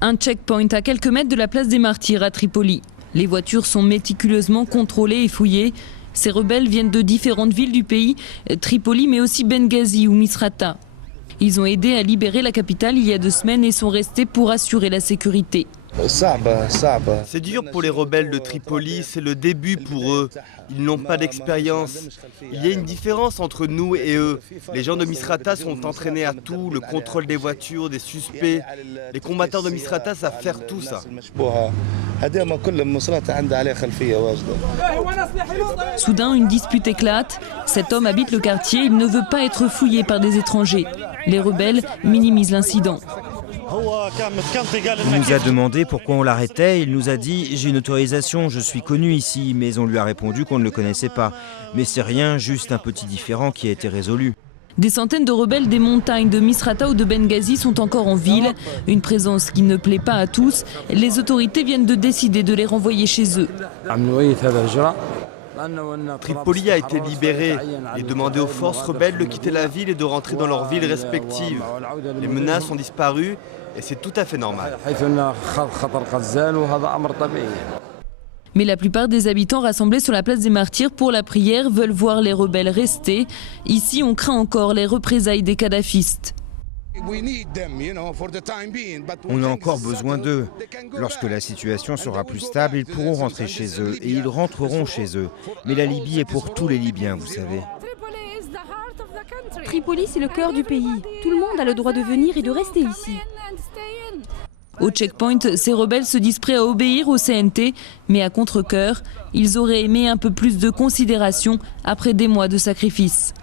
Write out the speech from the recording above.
Un checkpoint à quelques mètres de la place des Martyrs à Tripoli. Les voitures sont méticuleusement contrôlées et fouillées. Ces rebelles viennent de différentes villes du pays, Tripoli mais aussi Benghazi ou Misrata. Ils ont aidé à libérer la capitale il y a 2 semaines et sont restés pour assurer la sécurité. C'est dur pour les rebelles de Tripoli, c'est le début pour eux. Ils n'ont pas d'expérience. Il y a une différence entre nous et eux. Les gens de Misrata sont entraînés à tout, le contrôle des voitures, des suspects. Les combattants de Misrata savent faire tout ça. Soudain, une dispute éclate. Cet homme habite le quartier, il ne veut pas être fouillé par des étrangers. Les rebelles minimisent l'incident. Il nous a demandé pourquoi on l'arrêtait. Il nous a dit « j'ai une autorisation, je suis connu ici ». Mais on lui a répondu qu'on ne le connaissait pas. Mais c'est rien, juste un petit différend qui a été résolu. Des centaines de rebelles des montagnes de Misrata ou de Benghazi sont encore en ville. Une présence qui ne plaît pas à tous. Les autorités viennent de décider de les renvoyer chez eux. Tripoli a été libérée et demandé aux forces rebelles de quitter la ville et de rentrer dans leurs villes respectives. Les menaces ont disparu et c'est tout à fait normal. Mais la plupart des habitants rassemblés sur la place des Martyrs pour la prière veulent voir les rebelles rester. Ici, on craint encore les représailles des kadhafistes. On a encore besoin d'eux. Lorsque la situation sera plus stable, ils pourront rentrer chez eux et ils rentreront chez eux. Mais la Libye est pour tous les Libyens, vous savez. Tripoli, c'est le cœur du pays. Tout le monde a le droit de venir et de rester ici. Au checkpoint, ces rebelles se disent prêts à obéir au CNT, mais à contre-cœur, ils auraient aimé un peu plus de considération après des mois de sacrifices.